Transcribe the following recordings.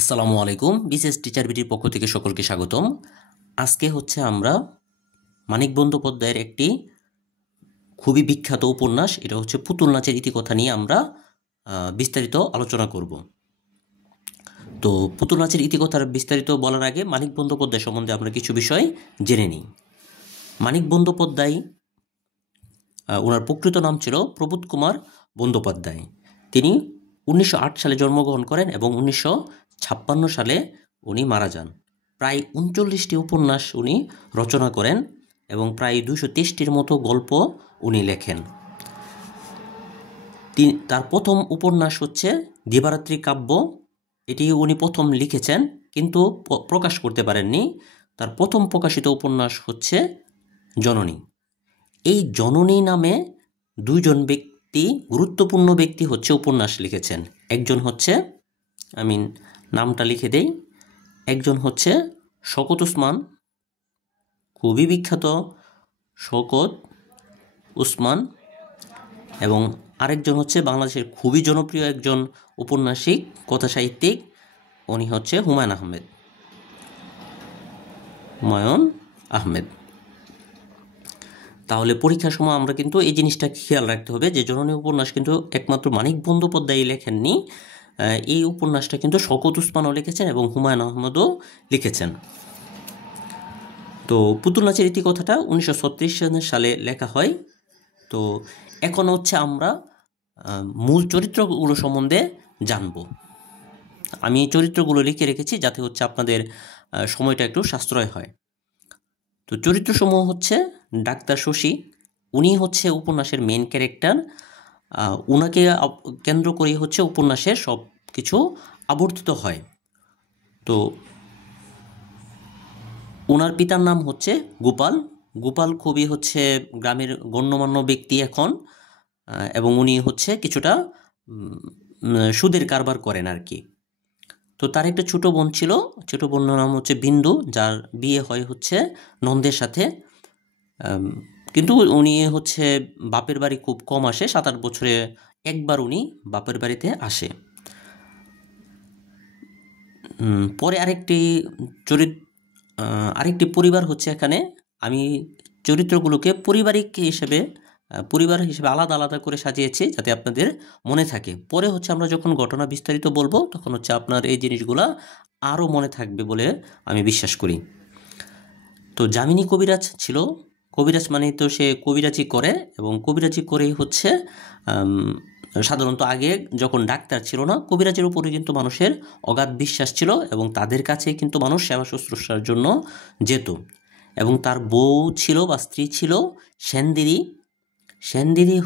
আসসালামু আলাইকুম। বিশেষ টিচার বিটির পক্ষ থেকে সকলকে স্বাগতম। আজকে আমরা মানিক বন্দ্যোপাধ্যায়ের একটি খুবই বিখ্যাত উপন্যাস, এটা হচ্ছে পুতুল নাচের ইতিকথা নিয়ে আমরা বিস্তারিত আলোচনা করব। তো পুতুল নাচের ইতিকথার বিস্তারিত বলার আগে মানিক বন্দ্যোপাধ্যায় সম্বন্ধে আমরা কিছু বিষয় জেনে নিই। মানিক বন্দ্যোপাধ্যায়, ওনার প্রকৃত নাম ছিল প্রবোধ কুমার বন্দ্যোপাধ্যায়। তিনি 1908 সালে জন্মগ্রহণ করেন এবং 1956 সালে উনি মারা যান। প্রায় 39টি উপন্যাস উনি রচনা করেন এবং প্রায় 223টির মতো গল্প উনি লেখেন। তার প্রথম উপন্যাস হচ্ছে দিবারাত্রি কাব্য। এটি উনি প্রথম লিখেছেন কিন্তু প্রকাশ করতে পারেননি। তার প্রথম প্রকাশিত উপন্যাস হচ্ছে জননী। এই জননী নামে দুইজন ব্যক্তি, গুরুত্বপূর্ণ ব্যক্তি হচ্ছে উপন্যাস লিখেছেন। একজন হচ্ছে, আমি নামটা লিখে দেই, একজন হচ্ছে শওকত ওসমান, খুবই বিখ্যাত শওকত ওসমান, এবং আরেকজন হচ্ছে বাংলাদেশের খুবই জনপ্রিয় একজন ঔপন্যাসিক কথা সাহিত্যিক, উনি হচ্ছে হুমায়ুন আহমেদ। তাহলে পরীক্ষার সময় আমরা কিন্তু এই জিনিসটা খেয়াল রাখতে হবে যে জননী উপন্যাস কিন্তু একমাত্র মানিক বন্দ্যোপাধ্যায় লেখেননি, এই উপন্যাসটা কিন্তু শওকত ওসমানও লিখেছেন এবং হুমায়ুন আহমেদও লিখেছেন। তো পুতুল নাচের ইতিকথাটা 1936 সালে লেখা হয়। তো এখন আমরা মূল চরিত্রগুলো সম্বন্ধে জানব। আমি চরিত্রগুলো লিখে রেখেছি যাতে আপনাদের সময়টা একটু সাশ্রয় হয়। তো চরিত্রসমূহ হচ্ছে ডাক্তার শশী, উনি হচ্ছে উপন্যাসের মেন ক্যারেক্টার। উনাকে কেন্দ্র করেই উপন্যাসের সব কিছু আবর্তিত হয়। তো ওনার পিতার নাম হচ্ছে গোপাল খুবই গ্রামের গণ্যমান্য ব্যক্তি এখন, এবং উনি কিছুটা সুদের কারবার করেন আর কি। তো তার একটা ছোট বোন ছিল, ছোট বোনের নাম হচ্ছে বিন্দু, যার বিয়ে হয় নন্দের সাথে। কিন্তু উনি বাপের বাড়ি খুব কম আসে, 7-8 বছরে একবার উনি বাপের বাড়িতে আসে। পরে আরেকটি পরিবার এখানে আমি চরিত্রগুলোকে পরিবার হিসেবে আলাদা আলাদা করে সাজিয়েছি যাতে আপনাদের মনে থাকে। পরে আমরা যখন ঘটনা বিস্তারিত বলবো তখন আপনার এই জিনিসগুলো আরও মনে থাকবে বলে আমি বিশ্বাস করি। তো যামিনী কবিরাজ ছিল। কবিরাজ মানে তো সে কবিরাজি করে, এবং কবিরাজি করেই সাধারণত আগে যখন ডাক্তার ছিল না, কবিরাজের উপরে কিন্তু মানুষের অগাধ বিশ্বাস ছিল এবং তাদের কাছে কিন্তু মানুষ সেবা শুশ্রূষার জন্য যেত। এবং তার বউ ছিল বা স্ত্রী ছিল সেনদিদি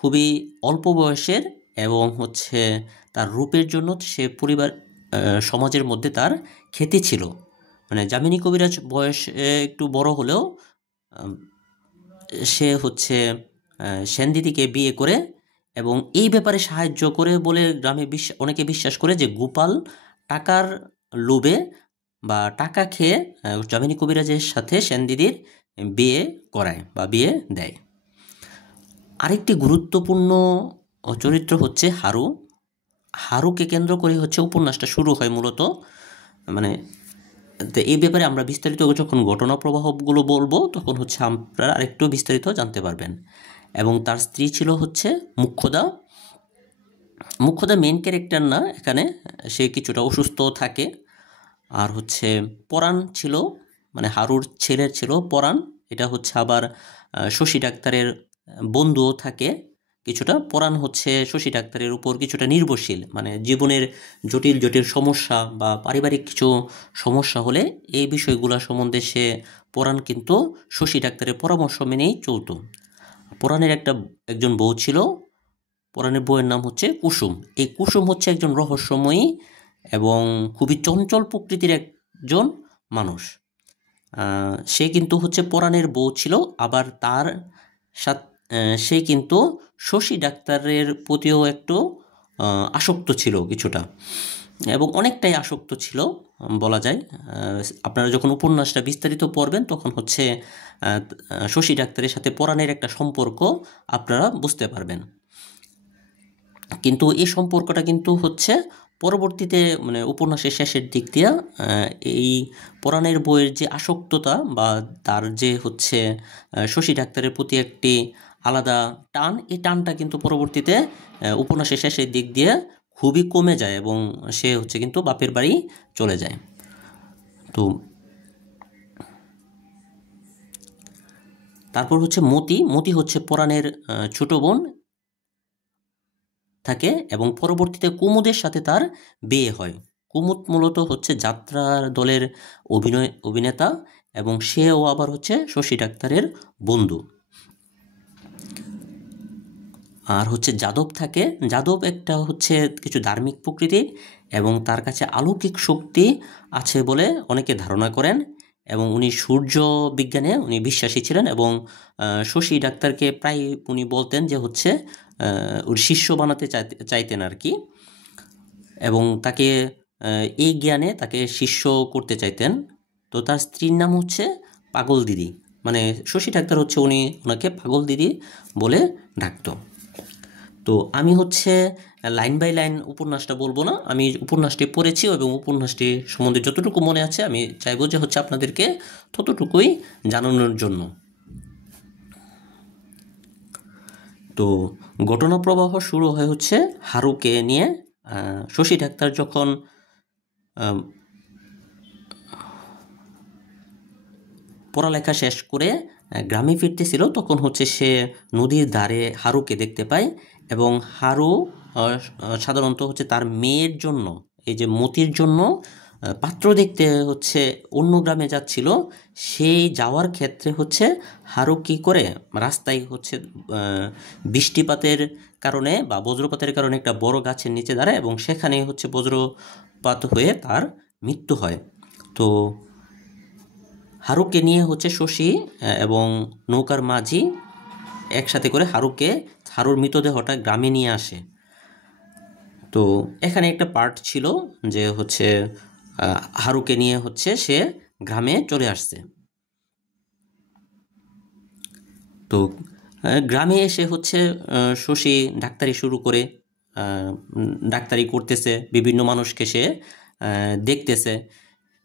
খুবই অল্প বয়সের, এবং তার রূপের জন্য সে সমাজের মধ্যে তার খ্যাতি ছিল। মানে যামিনী কবিরাজ বয়সে একটু বড় হলেও সে সেনদিদিকে বিয়ে করে এবং এই ব্যাপারে সাহায্য করে বলে গ্রামে অনেকে বিশ্বাস করে যে গোপাল টাকার লোভে বা টাকা খেয়ে যামিনী কবিরাজের সাথে সেনদিদির বিয়ে করায় বা বিয়ে দেয়। আরেকটি গুরুত্বপূর্ণ চরিত্র হচ্ছে হারুকে কেন্দ্র করে উপন্যাসটা শুরু হয় মূলত। মানে এই ব্যাপারে আমরা বিস্তারিত যখন ঘটনা প্রবাহগুলো বলবো তখন আপনারা আরেকটু বিস্তারিত জানতে পারবেন। এবং তার স্ত্রী ছিল মুখ্যদা মেইন ক্যারেক্টার না এখানে, সে কিছুটা অসুস্থ থাকে। আর পরাণ ছিল, মানে হারুর ছেলের ছিল পরাণ, এটা আবার শশী ডাক্তারের বন্ধুও থাকে কিছুটা। পরাণ শশী ডাক্তারের উপর কিছুটা নির্ভরশীল, মানে জীবনের জটিল জটিল সমস্যা বা পারিবারিক কিছু সমস্যা হলে এই বিষয়গুলো সম্বন্ধে পরাণ কিন্তু শশী ডাক্তারের পরামর্শ মেনেই চলত। পরাণের একজন বউ ছিল, পরাণের বউয়ের নাম কুসুম। এই কুসুম একজন রহস্যময়ী এবং খুবই চঞ্চল প্রকৃতির একজন মানুষ। সে কিন্তু পরাণের বউ ছিল, আবার তার সাথে সে কিন্তু শশী ডাক্তারের প্রতিও একটু আসক্ত ছিল কিছুটা, এবং অনেকটাই আসক্ত ছিল বলা যায়। আপনারা যখন উপন্যাসটা বিস্তারিত পড়বেন তখন শশী ডাক্তারের সাথে পরাণের একটা সম্পর্ক আপনারা বুঝতে পারবেন। কিন্তু এই সম্পর্কটা কিন্তু পরবর্তীতে মানে উপন্যাসের শেষের দিক দিয়া এই পরাণের বইয়ের যে আসক্ততা বা তার যে হচ্ছে শশী ডাক্তারের প্রতি একটি আলাদা টান, এই টানটা কিন্তু পরবর্তীতে উপন্যাসের শেষের দিক দিয়ে খুবই কমে যায় এবং সে হচ্ছে কিন্তু বাপের বাড়ি চলে যায়। তো তারপর হচ্ছে মতি হচ্ছে পরাণের ছোট বোন থাকে এবং পরবর্তীতে কুমুদের সাথে তার বিয়ে হয়। কুমুদ মূলত হচ্ছে যাত্রা দলের অভিনেতা এবং সেও আবার হচ্ছে শশী ডাক্তারের বন্ধু। আর হচ্ছে যাদব থাকে। যাদব একটা হচ্ছে কিছু ধার্মিক প্রকৃতির এবং তার কাছে অলৌকিক শক্তি আছে বলে অনেকে ধারণা করেন এবং উনি সূর্য বিজ্ঞানে উনি বিশ্বাসী ছিলেন এবং শশী ডাক্তারকে প্রায় উনি বলতেন যে হচ্ছে ওর শিষ্য বানাতে চাইতেন আর কি, এবং তাকে এই জ্ঞানে তাকে শিষ্য করতে চাইতেন। তো তার স্ত্রীর নাম হচ্ছে পাগল দিদি, মানে শশী ডাক্তার হচ্ছে উনি ওনাকে পাগল দিদি বলে ডাকত। তো আমি হচ্ছে লাইন বাই লাইন উপন্যাসটা বলবো না, আমি উপন্যাসটি পড়েছি এবং উপন্যাসটি সম্বন্ধে যতটুকু মনে আছে আমি চাইবো যে হচ্ছে আপনাদেরকে ততটুকুই জানানোর জন্য। তো ঘটনা প্রবাহ শুরু হয় হচ্ছে হারুকে নিয়ে। শশী ডাক্তার যখন পড়ালেখা শেষ করে গ্রামে ফিরতেছিল তখন হচ্ছে সে নদীর ধারে হারুকে দেখতে পায় এবং হারু সাধারণত হচ্ছে তার মেয়ের জন্য, এই যে মতির জন্য পাত্র দেখতে হচ্ছে অন্য গ্রামে যাচ্ছিল। সেই যাওয়ার ক্ষেত্রে হচ্ছে হারু কি করে রাস্তায় হচ্ছে বৃষ্টিপাতের কারণে বা বজ্রপাতের কারণে একটা বড় গাছের নিচে দাঁড়ায় এবং সেখানে হচ্ছে বজ্রপাত হয়ে তার মৃত্যু হয়। তো হারুকে নিয়ে হচ্ছে শশী এবং নৌকার মাঝি একসাথে করে হারুর মৃতদেহটা গ্রামে নিয়ে আসে। তো এখানে একটা পার্ট ছিল যে হচ্ছে হারুকে নিয়ে হচ্ছে সে গ্রামে চলে আসছে। তো গ্রামে এসে হচ্ছে শশী ডাক্তারি শুরু করে, ডাক্তারি করতেছে, বিভিন্ন মানুষকে সে দেখতেছে,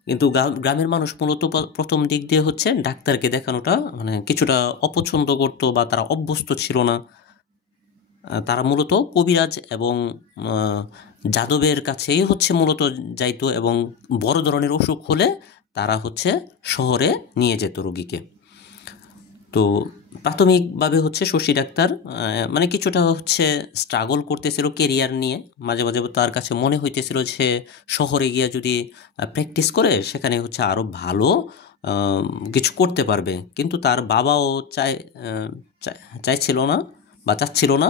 কিন্তু গ্রামের মানুষ মূলত প্রথম দিক দিয়ে হচ্ছে ডাক্তারকে দেখানোটা মানে কিছুটা অপছন্দ করত বা তারা অভ্যস্ত ছিল না। তারা মূলত কবিরাজ এবং যাদবের কাছেই হচ্ছে মূলত যাইতো এবং বড় ধরনের অসুখ হলে তারা হচ্ছে শহরে নিয়ে যেত রোগীকে। তো প্রাথমিকভাবে হচ্ছে শশী ডাক্তার মানে কিছুটা হচ্ছে স্ট্রাগল করতেছিল কেরিয়ার নিয়ে। মাঝে মাঝে তার কাছে মনে হইতেছিল যে শহরে গিয়ে যদি প্র্যাকটিস করে সেখানে হচ্ছে আরও ভালো কিছু করতে পারবে, কিন্তু তার বাবাও চাইছিল না বা চাচ্ছিল না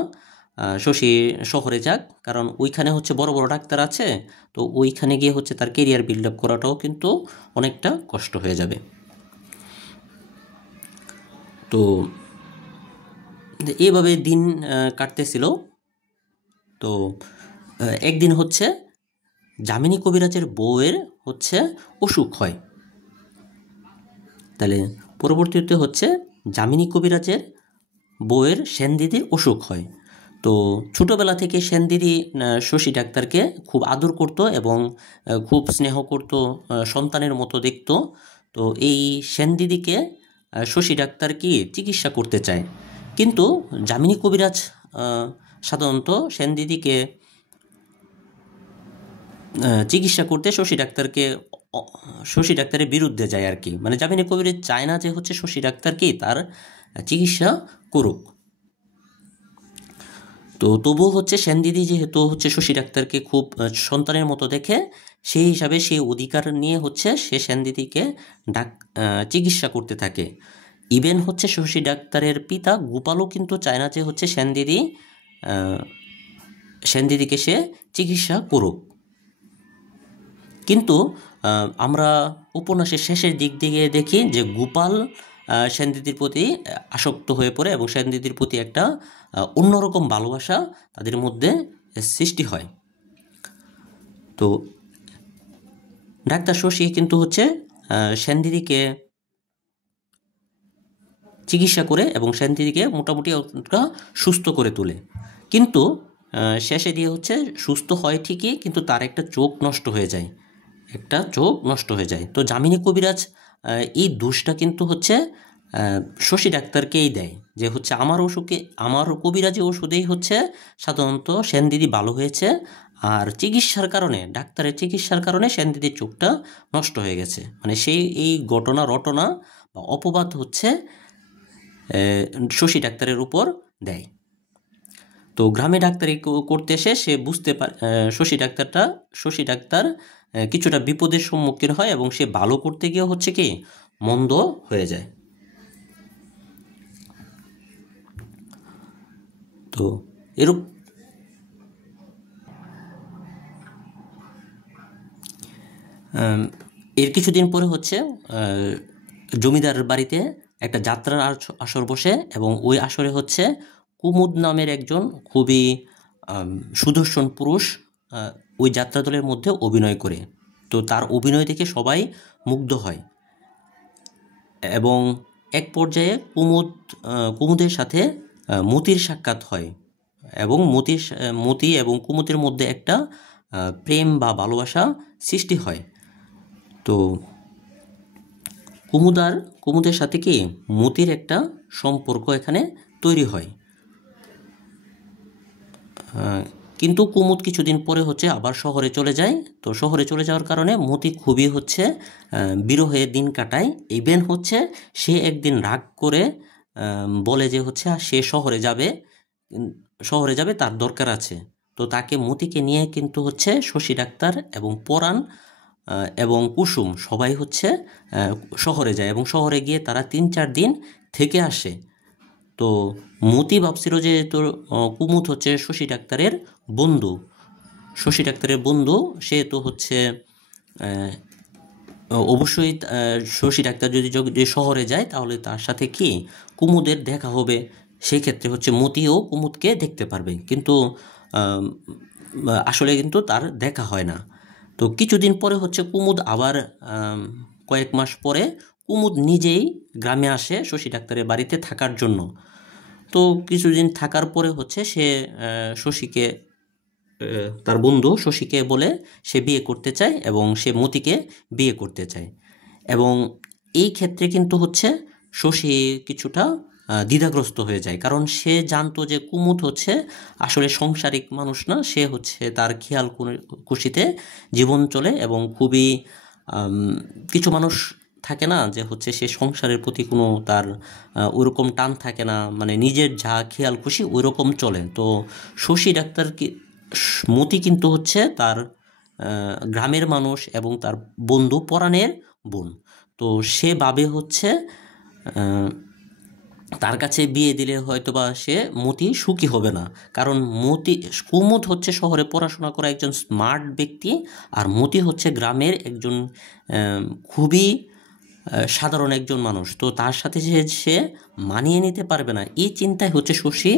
শশী শহরে যাক, কারণ ওইখানে হচ্ছে বড় বড় ডাক্তার আছে, তো ওইখানে গিয়ে হচ্ছে তার কেরিয়ার বিল্ড আপ করাটাও কিন্তু অনেকটা কষ্ট হয়ে যাবে। তো এইভাবে দিন কাটতেছিল। তো একদিন হচ্ছে যামিনী কবিরাজের বউয়ের হচ্ছে অসুখ হয়। তাহলে পরবর্তীতে হচ্ছে যামিনী কবিরাজের বউয়ের সেনদিদির অসুখ হয়। তো ছোটোবেলা থেকে সেনদিদি শশী ডাক্তারকে খুব আদর করত এবং খুব স্নেহ করত, সন্তানের মতো দেখত। তো এই সেনদিদিকে শশী ডাক্তার কি চিকিৎসা করতে চায়, কিন্তু যামিনী কবিরাজ সাধারণত সেনদিদিকে চিকিৎসা করতে শশী ডাক্তারের বিরুদ্ধে যায় আর কি, মানে যামিনী কবিরাজ চায় না যে হচ্ছে শশী ডাক্তার কি তার চিকিৎসা করুক। তো তবুও হচ্ছে সেনদিদি যেহেতু হচ্ছে শশী ডাক্তারকে খুব সন্তানের মতো দেখে, সেই হিসাবে সেই অধিকার নিয়ে হচ্ছে সে সেনদিদিকে চিকিৎসা করতে থাকে। ইভেন হচ্ছে শশী ডাক্তারের পিতা গোপালও কিন্তু চায় না যে হচ্ছে সেনদিদিকে সে চিকিৎসা করুক। কিন্তু আমরা উপন্যাসের শেষের দিক দিয়ে দেখি যে গোপাল সেনদিদির প্রতি আসক্ত হয়ে পড়ে এবং সেনদিদির প্রতি একটা অন্যরকম ভালোবাসা তাদের মধ্যে সৃষ্টি হয়। তো ডাক্তার শশী কিন্তু হচ্ছে সেনদিদিকে চিকিৎসা করে এবং সেনদিদিকে মোটামুটি সুস্থ করে তোলে, কিন্তু শেষে দিয়ে হচ্ছে সুস্থ হয় ঠিকই, কিন্তু তার একটা চোখ নষ্ট হয়ে যায়, একটা চোখ নষ্ট হয়ে যায়। তো যামিনী কবিরাজ এই দোষটা কিন্তু হচ্ছে শশী ডাক্তারকেই দেয়, যে হচ্ছে আমার অসুখে, আমার কবিরাজি ওষুধেই হচ্ছে সাধারণত সেনদিদি ভালো হয়েছে, আর চিকিৎসার কারণে, ডাক্তারের চিকিৎসার কারণে সেনদিদির চোখটা নষ্ট হয়ে গেছে। মানে সেই এই ঘটনা রটনা বা অপবাদ হচ্ছে শশী ডাক্তারের উপর দেয়। তো গ্রামে ডাক্তারি করতে এসে সে বুঝতে পারে, শশী ডাক্তার কিছুটা বিপদের সম্মুখীন হয় এবং সে ভালো করতে গিয়ে হচ্ছে কি মন্দ হয়ে যায়। তো এরূপ এর কিছুদিন পরে হচ্ছে জমিদার বাড়িতে একটা যাত্রার আসর বসে, এবং ওই আসরে হচ্ছে কুমুদ নামের একজন খুবই সুদর্শন পুরুষ ওই যাত্রা দলের মধ্যে অভিনয় করে। তো তার অভিনয় দেখে সবাই মুগ্ধ হয়, এবং এক পর্যায়ে কুমুদের সাথে মতির সাক্ষাৎ হয়, এবং মতি এবং কুমুদের মধ্যে একটা প্রেম বা ভালোবাসা সৃষ্টি হয়। তো কুমুদের সাথে কি মতির একটা সম্পর্ক এখানে তৈরি হয়। কিন্তু কুমুদ কিছুদিন পরে হচ্ছে আবার শহরে চলে যায়। তো শহরে চলে যাওয়ার কারণে মতি খুবই হচ্ছে বিরহে দিন কাটায়। ইভেন হচ্ছে সে একদিন রাগ করে বলে যে হচ্ছে সে শহরে যাবে, তার দরকার আছে। তো তাকে মতিকে নিয়ে কিন্তু হচ্ছে শশী ডাক্তার এবং পরাণ এবং কুসুম সবাই হচ্ছে শহরে যায়, এবং শহরে গিয়ে তারা 3-4 দিন থেকে আসে। তো মতি ভাবছিল যে তোর কুমুদ হচ্ছে শশী ডাক্তারের বন্ধু, সে তো হচ্ছে অবশ্যই শশী ডাক্তার যদি শহরে যায় তাহলে তার সাথে কি কুমুদের দেখা হবে, সেই ক্ষেত্রে হচ্ছে মতিও কুমুদকে দেখতে পারবে। কিন্তু আসলে কিন্তু তার দেখা হয় না। তো কিছুদিন পরে হচ্ছে কুমুদ আবার কয়েক মাস পরে কুমুদ নিজেই গ্রামে আসে শশী ডাক্তারের বাড়িতে থাকার জন্য। তো কিছুদিন থাকার পরে হচ্ছে সে শশীকে, তার বন্ধু শশীকে বলে সে বিয়ে করতে চায়, এবং সে মতিকে বিয়ে করতে চায়। এবং এই ক্ষেত্রে কিন্তু হচ্ছে শশী কিছুটা দ্বিধাগ্রস্ত হয়ে যায়, কারণ সে জানতো যে কুমুদ হচ্ছে আসলে সংসারিক মানুষ না, সে হচ্ছে তার খেয়াল খুশিতে জীবন চলে, এবং খুবই কিছু মানুষ থাকে না যে হচ্ছে সে সংসারের প্রতি কোনো তার ওইরকম টান থাকে না, মানে নিজের যা খেয়াল খুশি ওই রকম চলে। তো শশী ডাক্তার মতি কিন্তু হচ্ছে তার গ্রামের মানুষ এবং তার বন্ধু পরাণের বোন। তো সে ভাবে হচ্ছে তার কাছে বিয়ে দিলে হয়তো বা সে মতি সুখী হবে না, কারণ কুমুদ হচ্ছে শহরে পড়াশোনা করা একজন স্মার্ট ব্যক্তি, আর মতি হচ্ছে গ্রামের একজন খুবই সাধারণ একজন মানুষ। তো তার সাথে সে মানিয়ে নিতে পারবে না, এই চিন্তায় হচ্ছে শশী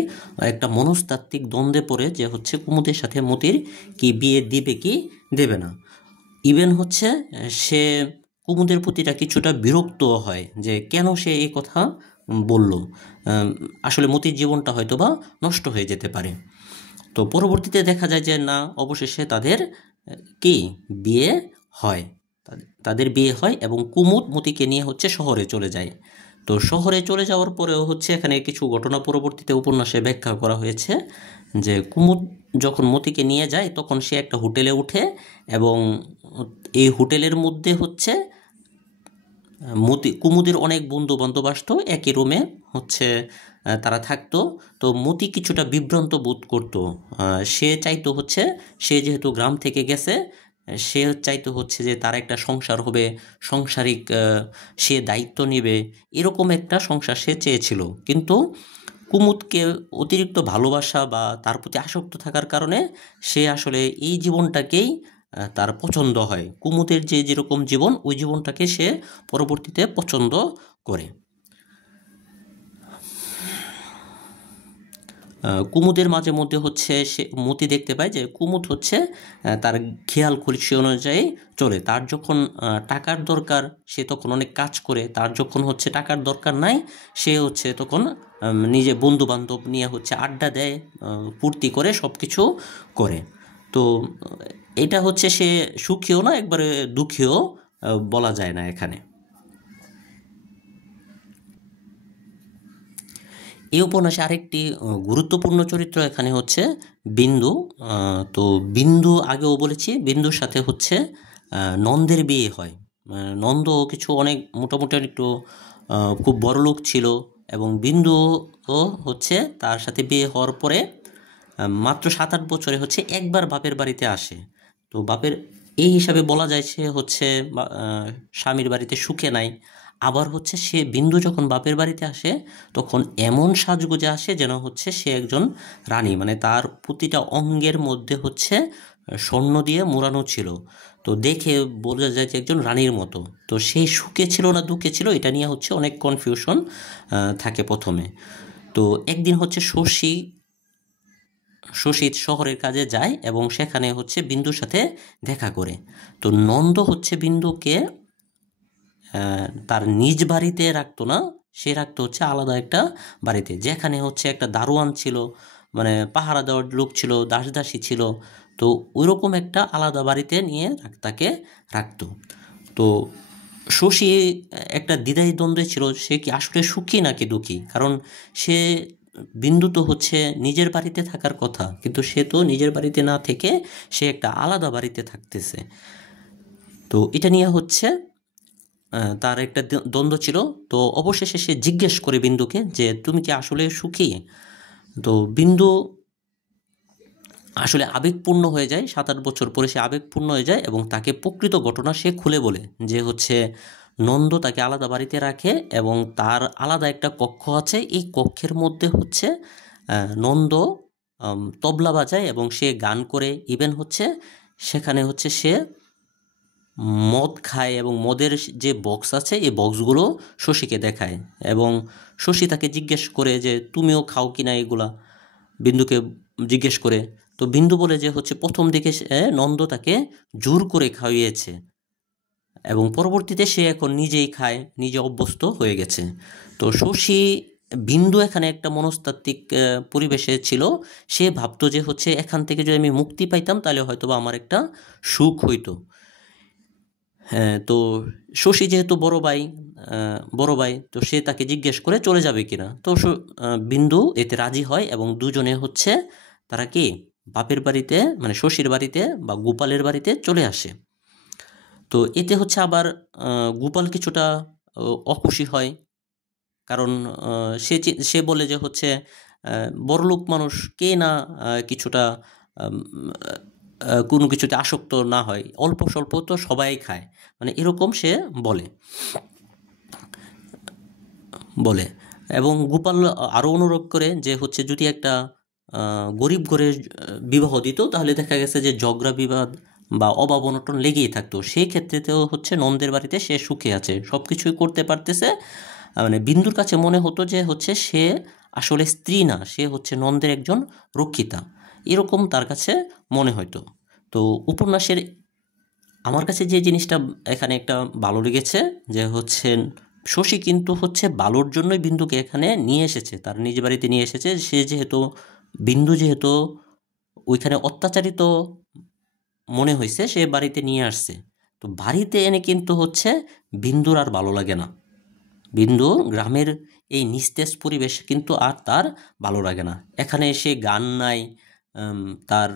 একটা মনস্তাত্ত্বিক দ্বন্দ্বে পড়ে যে হচ্ছে কুমুদের সাথে মতির কি বিয়ে দিবে কি দেবে না। ইভেন হচ্ছে সে কুমুদের প্রতিটা কিছুটা বিরক্ত হয় যে কেন সে এই কথা বলল, আসলে মতির জীবনটা হয়তো বা নষ্ট হয়ে যেতে পারে। তো পরবর্তীতে দেখা যায় যে না, অবশেষে তাদের কি বিয়ে হয়, এবং কুমুদ মতিকে নিয়ে হচ্ছে শহরে চলে যায়। তো শহরে চলে যাওয়ার পরেও হচ্ছে এখানে কিছু ঘটনা পরবর্তীতে উপন্যাসে ব্যাখ্যা করা হয়েছে, যে কুমুদ যখন মতিকে নিয়ে যায় তখন সে একটা হোটেলে উঠে, এবং এই হোটেলের মধ্যে হচ্ছে কুমুদের অনেক বন্ধু বান্ধব আসতো, একই রুমে হচ্ছে তারা থাকতো। তো মতি কিছুটা বিভ্রান্ত বোধ করতো, সে চাইতো হচ্ছে, সে যেহেতু গ্রাম থেকে গেছে, সে চাইতো হচ্ছে যে তার একটা সংসার হবে, সংসারিক সে দায়িত্ব নেবে, এরকম একটা সংসার সে চেয়েছিল। কিন্তু কুমুদকে অতিরিক্ত ভালোবাসা বা তার প্রতি আসক্ত থাকার কারণে সে আসলে এই জীবনটাকেই তার পছন্দ হয়, কুমুদের যেরকম জীবন ওই জীবনটাকে সে পরবর্তীতে পছন্দ করে। কুমুদের মাঝে মধ্যে হচ্ছে সে মতি দেখতে পায় যে কুমুদ হচ্ছে তার খেয়াল খুশি অনুযায়ী চলে। তার যখন টাকার দরকার সে তখন অনেক কাজ করে, তার যখন হচ্ছে টাকার দরকার নাই সে হচ্ছে তখন নিজে বন্ধু বান্ধব নিয়ে হচ্ছে আড্ডা দেয়, ফুর্তি করে সব কিছু করে। তো এটা হচ্ছে সে সুখীও না একবারে দুঃখীও বলা যায় না এখানে। এই উপন্যাসে আরেকটি গুরুত্বপূর্ণ চরিত্র এখানে হচ্ছে বিন্দু। তো বিন্দু আগেও বলেছি, বিন্দুর সাথে হচ্ছে নন্দের বিয়ে হয়। নন্দ কিছু অনেক মোটামুটি একটু খুব বড়লোক ছিল, এবং বিন্দুও হচ্ছে তার সাথে বিয়ে হওয়ার পরে মাত্র 7-8 বছরে হচ্ছে একবার বাপের বাড়িতে আসে। তো বাপের এই হিসাবে বলা যায় সে হচ্ছে স্বামীর বাড়িতে সুখে নাই। আবার হচ্ছে সে বিন্দু যখন বাপের বাড়িতে আসে তখন এমন সাজগোজে আসে যেন হচ্ছে সে একজন রানী, মানে তার প্রতিটা অঙ্গের মধ্যে হচ্ছে স্বর্ণ দিয়ে মোড়ানো ছিল। তো দেখে বোঝা যায় যে একজন রানীর মতো। তো সেই সুখে ছিল না দুঃখে ছিল, এটা নিয়ে হচ্ছে অনেক কনফিউশন থাকে প্রথমে। তো একদিন হচ্ছে শশী শহরের কাজে যায় এবং সেখানে হচ্ছে বিন্দুর সাথে দেখা করে। তো নন্দ হচ্ছে বিন্দুকে তার নিজ বাড়িতে রাখতো না, সে রাখতো হচ্ছে আলাদা একটা বাড়িতে, যেখানে হচ্ছে একটা দারোয়ান ছিল, মানে পাহারা দেওয়ার লোক ছিল, দাসদাসী ছিল। তো ওইরকম একটা আলাদা বাড়িতে নিয়ে তাকে রাখতো। তো শশী একটা দ্বিধায় দ্বন্দ্বে ছিল, সে কি আসলে সুখী নাকি দুঃখী, কারণ সে বিন্দু তো হচ্ছে নিজের বাড়িতে থাকার কথা, কিন্তু সে তো নিজের বাড়িতে না থেকে সে একটা আলাদা বাড়িতে থাকতেছে। তো এটা নিয়ে হচ্ছে তার একটা দ্বন্দ্ব ছিল। তো অবশেষে সে জিজ্ঞেস করে বিন্দুকে যে তুমি কি আসলে সুখী। তো বিন্দু আসলে আবেগপূর্ণ হয়ে যায়, 7-8 বছর পরে সে আবেগপূর্ণ হয়ে যায় এবং তাকে প্রকৃত ঘটনা সে খুলে বলে যে হচ্ছে নন্দ তাকে আলাদা বাড়িতে রাখে এবং তার আলাদা একটা কক্ষ আছে, এই কক্ষের মধ্যে হচ্ছে নন্দ তবলা বাজায় এবং সে গান করে, ইভেন হচ্ছে সেখানে হচ্ছে সে মদ খায় এবং মদের যে বক্স আছে এই বক্সগুলো শশীকে দেখায় এবং শশী তাকে জিজ্ঞেস করে যে তুমিও খাও কি না এগুলা, বিন্দুকে জিজ্ঞেস করে। তো বিন্দু বলে যে হচ্ছে প্রথম দিকে নন্দ তাকে জোর করে খাইয়েছে এবং পরবর্তীতে সে এখন নিজেই খায়, নিজে অভ্যস্ত হয়ে গেছে। তো শশী বিন্দু এখানে একটা মনস্তাত্ত্বিক পরিবেশে ছিল, সে ভাবতো যে হচ্ছে এখান থেকে যদি আমি মুক্তি পাইতাম তাহলে হয়তো বা আমার একটা সুখ হইতো। হ্যাঁ, তো শশী যেহেতু বড় ভাই, তো সে তাকে জিজ্ঞেস করে চলে যাবে কিনা। তো বিন্দু এতে রাজি হয় এবং দুজনে হচ্ছে তারা কি বাপের বাড়িতে মানে শশীর বাড়িতে বা গোপালের বাড়িতে চলে আসে। তো এতে হচ্ছে আবার গোপাল কিছুটা অখুশি হয়, কারণ সে বলে যে হচ্ছে বড়লোক মানুষ কে না কিছুটা কোনো কিছুতে আসক্ত না হয়, অল্প স্বল্প তো সবাই খায়, মানে এরকম সে বলে বলে এবং গোপাল আরও অনুরোধ করে যে হচ্ছে যদি একটা গরিব ঘরের বিবাহ দিত তাহলে দেখা গেছে যে ঝগড়া বিবাদ বা অভাব অনটন লেগেই থাকতো, সেই ক্ষেত্রেতেও হচ্ছে নন্দের বাড়িতে সে সুখে আছে, সব কিছুই করতে পারতেছে। মানে বিন্দুর কাছে মনে হতো যে হচ্ছে সে আসলে স্ত্রী না, সে হচ্ছে নন্দের একজন রক্ষিতা, এরকম তার কাছে মনে হতো। তো উপন্যাসের আমার কাছে যে জিনিসটা এখানে একটা ভালো লেগেছে যে হচ্ছে শশী কিন্তু হচ্ছে ভালোর জন্যই বিন্দুকে এখানে নিয়ে এসেছে, তার নিজ বাড়িতে নিয়ে এসেছে। সে যেহেতু বিন্দু যেহেতু ওইখানে অত্যাচারিত মনে হয়েছে সে বাড়িতে নিয়ে আসছে। তো বাড়িতে এনে কিন্তু হচ্ছে বিন্দুর আর ভালো লাগে না, বিন্দু গ্রামের এই নিস্তেজ পরিবেশ কিন্তু আর তার ভালো লাগে না। এখানে এসে গান নাই, তার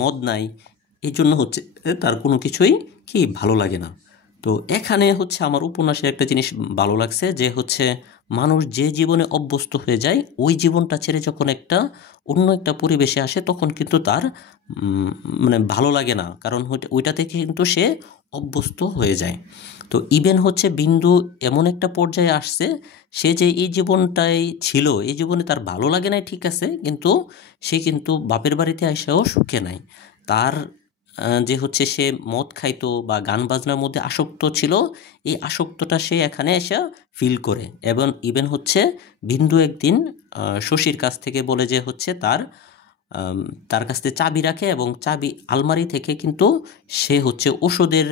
মদ নাই, এই জন্য হচ্ছে তার কোনো কিছুই কি ভালো লাগে না। তো এখানে হচ্ছে আমার উপন্যাসের একটা জিনিস ভালো লাগছে যে হচ্ছে মানুষ যে জীবনে অভ্যস্ত হয়ে যায় ওই জীবনটা ছেড়ে যখন একটা অন্য একটা পরিবেশে আসে তখন কিন্তু তার মানে ভালো লাগে না, কারণ ওইটা থেকে কিন্তু সে অভ্যস্ত হয়ে যায়। তো ইভেন হচ্ছে বিন্দু এমন একটা পর্যায়ে আসছে, সে যে এই জীবনটাই ছিল এই জীবনে তার ভালো লাগে নাই ঠিক আছে, কিন্তু সে কিন্তু বাপের বাড়িতে এসেও সুখে নাই। তার যে হচ্ছে সে মদ খাইতো বা গান বাজনার মধ্যে আসক্ত ছিল, এই আসক্তটা সে এখানে এসে ফিল করে। এবং ইভেন হচ্ছে বিন্দু একদিন শশীর কাছ থেকে বলে যে হচ্ছে তার কাছ থেকে চাবি রাখে, এবং চাবি আলমারি থেকে কিন্তু সে হচ্ছে ওষুধের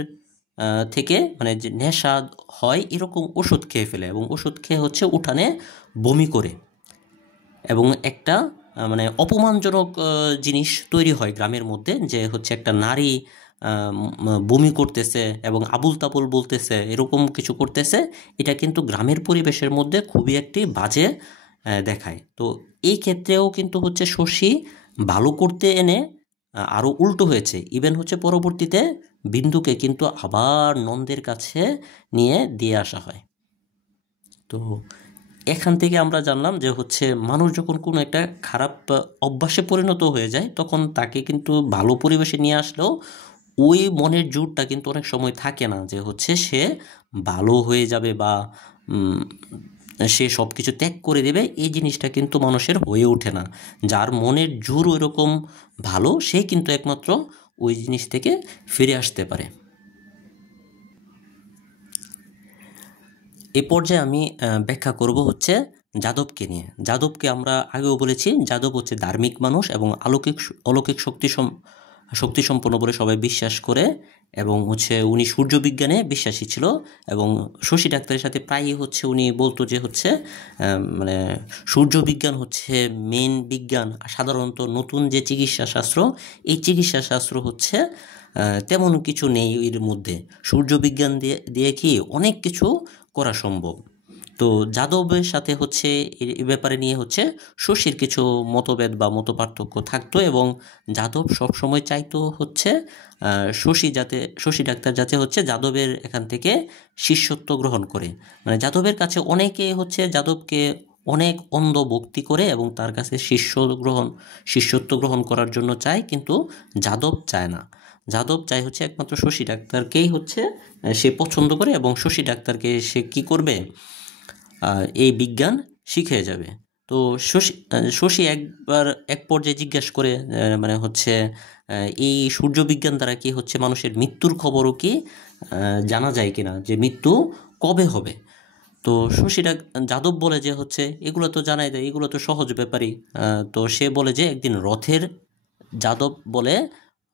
থেকে মানে যে নেশা হয় এরকম ওষুধ খেয়ে ফেলে, এবং ওষুধ খেয়ে হচ্ছে উঠানে বমি করে, এবং একটা মানে অপমানজনক জিনিস তৈরি হয় গ্রামের মধ্যে, যে হচ্ছে একটা নারী বমি করতেছে এবং আবুল তাবুল বলতেছে, এরকম কিছু করতেছে। এটা কিন্তু গ্রামের পরিবেশের মধ্যে খুবই একটি বাজে দেখায়। তো এই ক্ষেত্রেও কিন্তু হচ্ছে শশী ভালো করতে এনে আরও উল্টো হয়েছে। ইভেন হচ্ছে পরবর্তীতে বিন্দুকে কিন্তু আবার নন্দের কাছে নিয়ে দিয়ে আসা হয়। তো এখান থেকে আমরা জানলাম যে হচ্ছে মানুষ যখন কোনো একটা খারাপ অভ্যাসে পরিণত হয়ে যায়, তখন তাকে কিন্তু ভালো পরিবেশে নিয়ে আসলেও ওই মনের জোরটা কিন্তু অনেক সময় থাকে না যে হচ্ছে সে ভালো হয়ে যাবে বা সে সব কিছু ত্যাগ করে দেবে। এই জিনিসটা কিন্তু মানুষের হয়ে ওঠে না। যার মনের জোর ওইরকম ভালো, সে কিন্তু একমাত্র ওই জিনিস থেকে ফিরে আসতে পারে। এ পর্যায়ে আমি ব্যাখ্যা করব হচ্ছে যাদবকে নিয়ে। যাদবকে আমরা আগেও বলেছি, যাদব হচ্ছে ধার্মিক মানুষ এবং অলৌকিক শক্তিসম্পন্ন বলে সবাই বিশ্বাস করে, এবং হচ্ছে উনি সূর্যবিজ্ঞানে বিশ্বাসী ছিল। এবং শশী ডাক্তারের সাথে প্রায়ই হচ্ছে উনি বলতো যে হচ্ছে মানে সূর্যবিজ্ঞান হচ্ছে মেন বিজ্ঞান, সাধারণত নতুন যে চিকিৎসাশাস্ত্র, এই চিকিৎসাশাস্ত্র হচ্ছে তেমন কিছু নেই এর মধ্যে। সূর্যবিজ্ঞান দিয়ে কি অনেক কিছু করা সম্ভব। তো যাদবের সাথে হচ্ছে এ ব্যাপারে নিয়ে হচ্ছে শশীর কিছু মতভেদ বা মতপার্থক্য থাকতো, এবং যাদব সবসময় চাইতো হচ্ছে শশী ডাক্তার যাতে হচ্ছে যাদবের এখান থেকে শিষ্যত্ব গ্রহণ করে। মানে যাদবের কাছে অনেকে হচ্ছে যাদবকে অনেক অন্ধ ভক্তি করে এবং তার কাছে শিষ্যত্ব গ্রহণ করার জন্য চায়, কিন্তু যাদব চায় না। যাদব চায় হচ্ছে একমাত্র শশী ডাক্তারকেই হচ্ছে সে পছন্দ করে, এবং শশী ডাক্তারকে সে কি করবে, এই বিজ্ঞান শিখে যাবে। তো শশী একবার এক পর্যায়ে জিজ্ঞাসা করে মানে হচ্ছে এই সূর্যবিজ্ঞান দ্বারা কি হচ্ছে মানুষের মৃত্যুর খবরও কি জানা যায় কিনা, যে মৃত্যু কবে হবে। তো যাদব বলে যে হচ্ছে এগুলো তো জানাই যায়, এগুলো তো সহজ ব্যাপারই। তো সে বলে যে একদিন যাদব বলে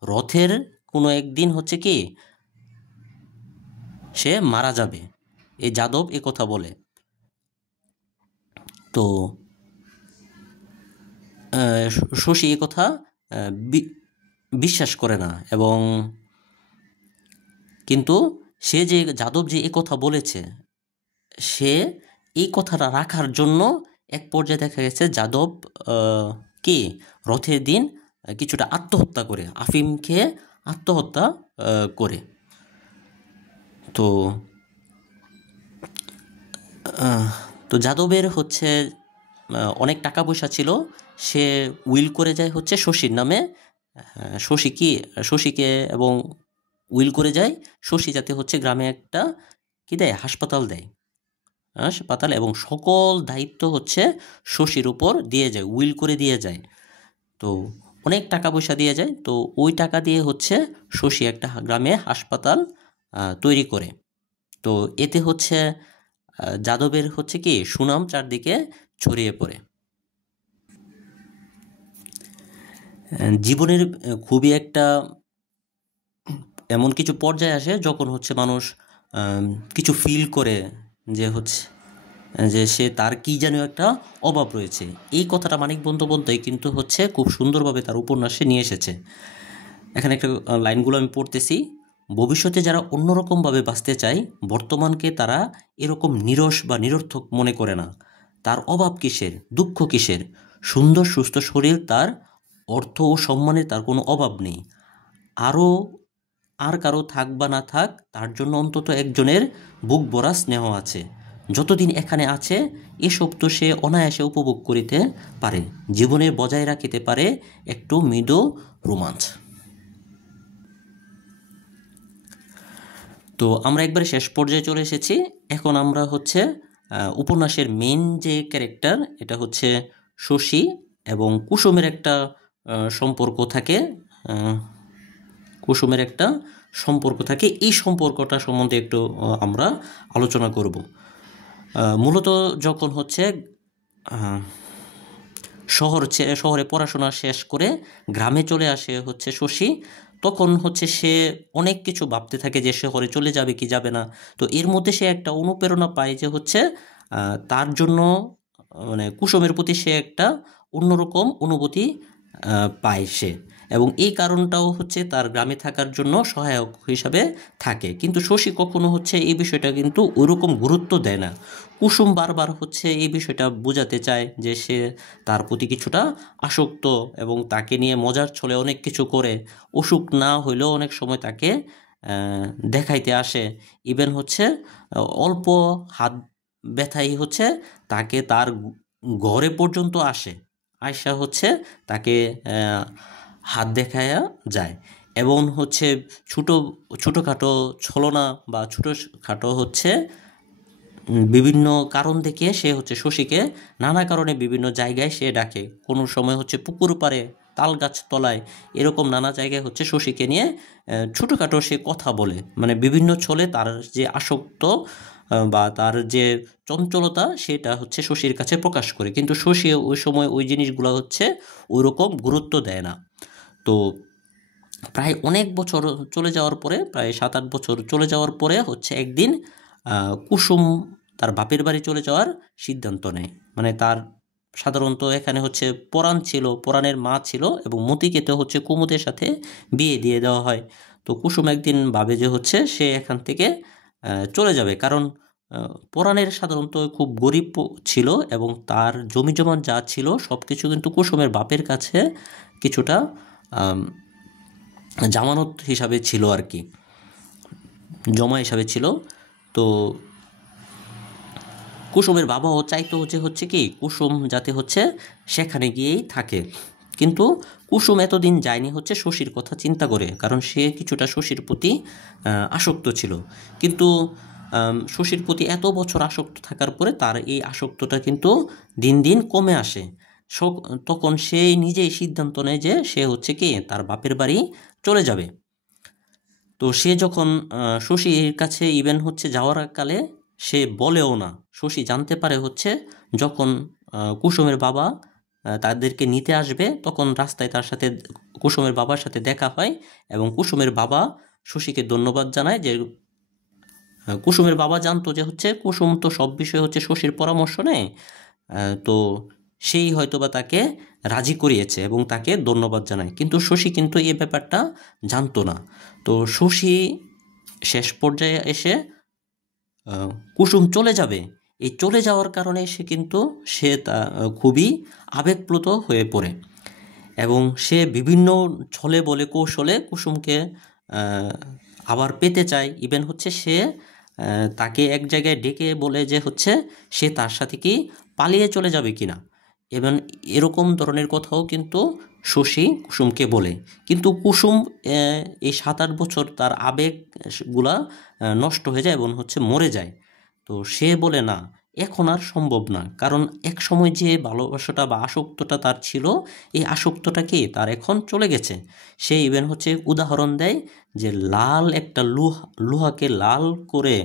রথের কোনো একদিন হচ্ছে কি সে মারা যাবে, এই যাদব এ কথা বলে। তো শশী এ কথা বিশ্বাস করে না, এবং কিন্তু যাদব যে এ কথা বলেছে, সে এই কথাটা রাখার জন্য এক পর্যায়ে দেখা গেছে যাদব কি রথের দিন কিছুটা আত্মহত্যা করে, আফিম খেয়ে আত্মহত্যা করে। তো যাদবের হচ্ছে অনেক টাকা পয়সা ছিল, সে উইল করে যায় হচ্ছে শশীর নামে। শশীকে এবং উইল করে যায় শশী যাতে হচ্ছে গ্রামে একটা কি দেয়, হাসপাতাল দেয়, হাসপাতাল, এবং সকল দায়িত্ব হচ্ছে শশীর উপর দিয়ে যায়, উইল করে দিয়ে যায়। তো অনেক টাকা পয়সা দিয়ে যায়। তো ওই টাকা দিয়ে হচ্ছে শশী একটা গ্রামে হাসপাতাল তৈরি করে। তো এতে হচ্ছে যাদবের হচ্ছে কি সুনাম চারদিকে ছড়িয়ে পড়ে। জীবনের খুবই একটা এমন কিছু পর্যায়ে আসে যখন হচ্ছে মানুষ কিছু ফিল করে যে সে তার কি যেন একটা অভাব রয়েছে। এই কথাটা মানিক বন্দ্যোপাধ্যায় কিন্তু হচ্ছে খুব সুন্দরভাবে তার উপন্যাসে নিয়ে এসেছে। এখানে একটা লাইনগুলো আমি পড়তেছি। ভবিষ্যতে যারা অন্যরকমভাবে বাঁচতে চায়, বর্তমানকে তারা এরকম নিরস বা নিরর্থক মনে করে না। তার অভাব কিসের, দুঃখ কিসের? সুন্দর সুস্থ শরীর তার, অর্থ ও সম্মানের তার কোনো অভাব নেই। আর কারো থাক বা না থাক, তার জন্য অন্তত একজনের বুক ভরা স্নেহ আছে। যতদিন এখানে আছে এসব তো সে অনায়াসে উপভোগ করিতে পারে, জীবনে বজায় রাখিতে পারে একটু মৃদু রোমাঞ্চ। তো আমরা একবারে শেষ পর্যায়ে চলে এসেছি। এখন আমরা হচ্ছে উপন্যাসের মেন যে ক্যারেক্টার, এটা হচ্ছে শশী এবং কুসুমের একটা সম্পর্ক থাকে। কুসুমের একটা সম্পর্ক থাকে। এই সম্পর্কটা সম্বন্ধে একটু আমরা আলোচনা করব। মূলত যখন হচ্ছে শহরে পড়াশোনা শেষ করে গ্রামে চলে আসে হচ্ছে শশী, তখন হচ্ছে সে অনেক কিছু ভাবতে থাকে যে শহরে চলে যাবে কি যাবে না। তো এর মধ্যে সে একটা অনুপ্রেরণা পায় যে হচ্ছে তার জন্য মানে কুসুমের প্রতি সে একটা অন্যরকম অনুভূতি পায় সে, এবং এই কারণটাও হচ্ছে তার গ্রামে থাকার জন্য সহায়ক হিসাবে থাকে। কিন্তু শশী কখনো হচ্ছে এই বিষয়টা কিন্তু ওইরকম গুরুত্ব দেয় না। কুসুম বারবার হচ্ছে এই বিষয়টা বোঝাতে চায় যে সে তার প্রতি কিছুটা আসক্ত, এবং তাকে নিয়ে মজার ছলে অনেক কিছু করে। অসুখ না হইলেও অনেক সময় তাকে দেখাইতে আসে। ইভেন হচ্ছে অল্প হাত ব্যথাই হচ্ছে তাকে তার ঘরে পর্যন্ত আসে, আয়সা হচ্ছে তাকে হাত দেখায়া যায়। এবং হচ্ছে ছোটোখাটো ছলনা বা ছোটোখাটো হচ্ছে বিভিন্ন কারণ দেখিয়ে সে হচ্ছে শশীকে নানা কারণে বিভিন্ন জায়গায় সে ডাকে। কোনো সময় হচ্ছে পুকুর পাড়ে, তাল গাছ তলায়, এরকম নানা জায়গায় হচ্ছে শশীকে নিয়ে ছোটোখাটো সে কথা বলে, মানে বিভিন্ন ছলে তার যে আসক্ত বা তার যে চঞ্চলতা সেটা হচ্ছে শশীর কাছে প্রকাশ করে। কিন্তু শশী ওই সময় ওই জিনিসগুলো হচ্ছে ওইরকম গুরুত্ব দেয় না। তো প্রায় অনেক বছর চলে যাওয়ার পরে, প্রায় 7-8 বছর চলে যাওয়ার পরে হচ্ছে একদিন কুসুম তার বাপের বাড়ি চলে যাওয়ার সিদ্ধান্ত নেয়। মানে তার সাধারণত এখানে হচ্ছে পরাণ ছিল, পরাণের মা ছিল, এবং মতিকে তো হচ্ছে কুমুদের সাথে বিয়ে দিয়ে দেওয়া হয়। তো কুসুম একদিন ভাবে যে হচ্ছে সে এখান থেকে চলে যাবে, কারণ পরাণের সাধারণত খুব গরিব ছিল, এবং তার জমি জমা যা ছিল সব কিছু কিন্তু কুসুমের বাপের কাছে কিছুটা জামানত হিসাবে ছিল আর কি, জমা হিসাবে ছিল। তো কুসুমের বাবাও চাইতো যে হচ্ছে কি কুসুম যাতে হচ্ছে সেখানে গিয়েই থাকে। কিন্তু কুসুম এতদিন যায়নি হচ্ছে শশীর কথা চিন্তা করে, কারণ সে কিছুটা শশীর প্রতি আসক্ত ছিল। কিন্তু শশীর প্রতি এত বছর আসক্ত থাকার পরে তার এই আসক্তটা কিন্তু দিন দিন কমে আসে। তখন সে নিজেই সিদ্ধান্ত নেয় যে সে হচ্ছে কি তার বাপের বাড়ি চলে যাবে। তো সে যখন শশীর কাছে ইভেন হচ্ছে যাওয়ার কালে সে বলেও না, শশী জানতে পারে হচ্ছে যখন কুসুমের বাবা তাদেরকে নিতে আসবে, তখন রাস্তায় তার সাথে কুসুমের বাবার সাথে দেখা হয়, এবং কুসুমের বাবা শশীকে ধন্যবাদ জানায় যে কুসুমের বাবা জানতো যে হচ্ছে কুসুম তো সব বিষয়ে হচ্ছে শশীর পরামর্শ নেয়, তো সেই হয়তোবা তাকে রাজি করিয়েছে এবং তাকে ধন্যবাদ জানায়। কিন্তু শশী কিন্তু এই ব্যাপারটা জানতো না। তো শশী শেষ পর্যায়ে এসে কুসুম চলে যাবে, এই চলে যাওয়ার কারণে সে খুবই আবেগপ্লুত হয়ে পড়ে, এবং সে বিভিন্ন ছলে বলে কৌশলে কুসুমকে আবার পেতে চায়। ইভেন হচ্ছে সে তাকে এক জায়গায় ডেকে বলে যে হচ্ছে সে তার সাথে কি পালিয়ে চলে যাবে কিনা, এবং এরকম ধরনের কথাও কিন্তু শশী কুসুমকে বলে। কিন্তু কুসুম এই 7-8 বছর তার আবেগগুলা নষ্ট হয়ে যায় এবং হচ্ছে মরে যায়। তো সে বলে না, এখন আর সম্ভব না, কারণ এক সময় যে ভালোবাসাটা বা আসক্তটা তার ছিল, এই আসক্তটা কি তার এখন চলে গেছে। সে ইভেন হচ্ছে উদাহরণ দেয় যে লাল একটা লোহাকে লাল করে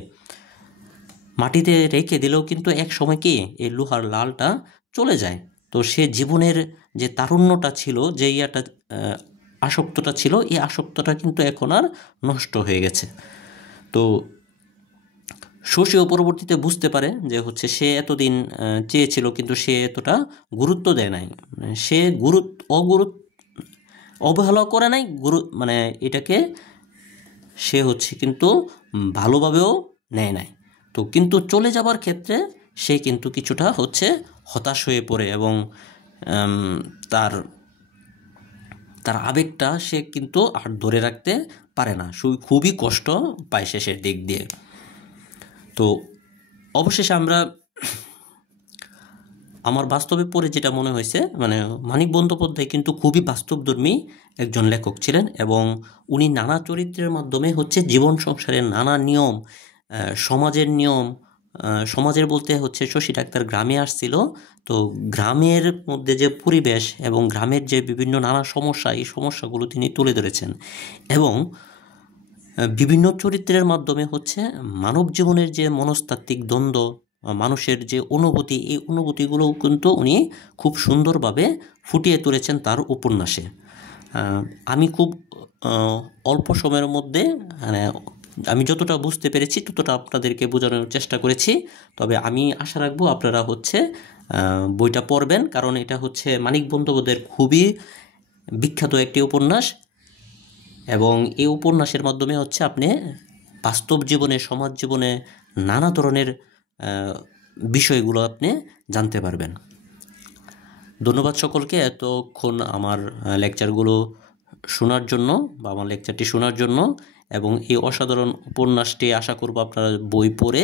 মাটিতে রেখে দিলেও কিন্তু এক সময় কি এই লোহার লালটা চলে যায়। তো সে জীবনের যে তারুণ্যটা ছিল, যে আসক্তটা ছিল, এই আসক্তটা কিন্তু এখন আর নষ্ট হয়ে গেছে। তো শশীও পরবর্তীতে বুঝতে পারে যে হচ্ছে সে এতদিন চেয়েছিল, কিন্তু সে এতটা গুরুত্ব দেয় নাই, সে অবহেলা করে নাই, মানে এটাকে সে হচ্ছে কিন্তু ভালোভাবেও নেয় নাই। তো কিন্তু চলে যাবার ক্ষেত্রে সে কিন্তু কিছুটা হচ্ছে হতাশ হয়ে পড়ে, এবং তার আবেগটা সে কিন্তু আর ধরে রাখতে পারে না, খুবই কষ্ট পায় শেষের দিক দিয়ে। তো অবশেষে আমার বাস্তবে পড়ে যেটা মনে হয়েছে, মানে মানিক বন্দ্যোপাধ্যায় কিন্তু খুবই বাস্তবধর্মী একজন লেখক ছিলেন, এবং উনি নানা চরিত্রের মাধ্যমে হচ্ছে জীবন সংসারের নানা নিয়ম, সমাজের নিয়ম সমাজের বলতে হচ্ছে শশী ডাক্তার গ্রামে আসছিল। তো গ্রামের মধ্যে যে পরিবেশ এবং গ্রামের যে বিভিন্ন নানা সমস্যা, এই সমস্যাগুলো তিনি তুলে ধরেছেন এবং বিভিন্ন চরিত্রের মাধ্যমে হচ্ছে মানব জীবনের যে মনস্তাত্ত্বিক দ্বন্দ্ব, মানুষের যে অনুভূতি, এই অনুভূতিগুলোও কিন্তু উনি খুব সুন্দরভাবে ফুটিয়ে তুলেছেন তার উপন্যাসে। আমি খুব অল্প সময়ের মধ্যে মানে আমি যতটা বুঝতে পেরেছি ততটা আপনাদেরকে বোঝানোর চেষ্টা করেছি। তবে আমি আশা রাখবো আপনারা হচ্ছে বইটা পড়বেন, কারণ এটা হচ্ছে মানিক বন্দ্যোপাধ্যায়ের খুবই বিখ্যাত একটি উপন্যাস এবং এই উপন্যাসের মাধ্যমে হচ্ছে আপনি বাস্তব জীবনে, সমাজ জীবনে নানা ধরনের বিষয়গুলো আপনি জানতে পারবেন। ধন্যবাদ সকলকে এতক্ষণ আমার লেকচারগুলো শোনার জন্য বা আমার লেকচারটি শোনার জন্য, এবং এই অসাধারণ উপন্যাসটি আশা করব আপনারা বই পড়ে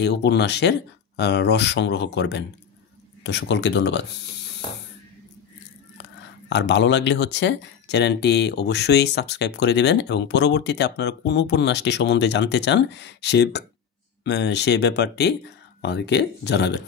এই উপন্যাসের রস সংগ্রহ করবেন। তো সকলকে ধন্যবাদ। আর ভালো লাগলে হচ্ছে চ্যানেলটি অবশ্যই সাবস্ক্রাইব করে দেবেন এবং পরবর্তীতে আপনারা কোন উপন্যাসটি সম্বন্ধে জানতে চান সে ব্যাপারটি আমাদেরকে জানাবেন।